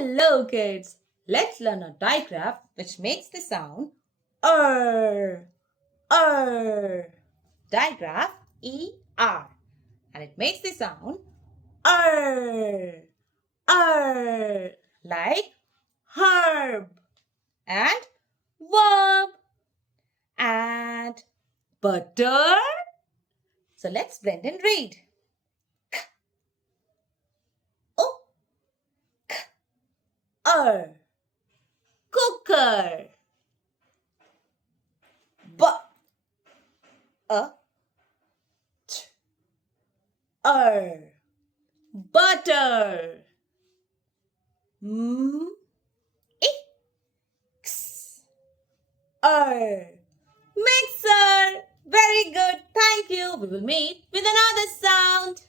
Hello kids! Let's learn a digraph which makes the sound er. Digraph ER, and it makes the sound er. Like herb and verb and butter. So let's blend and read. Cooker. Butter. Mixer. Very good. Thank you. We will meet with another sound.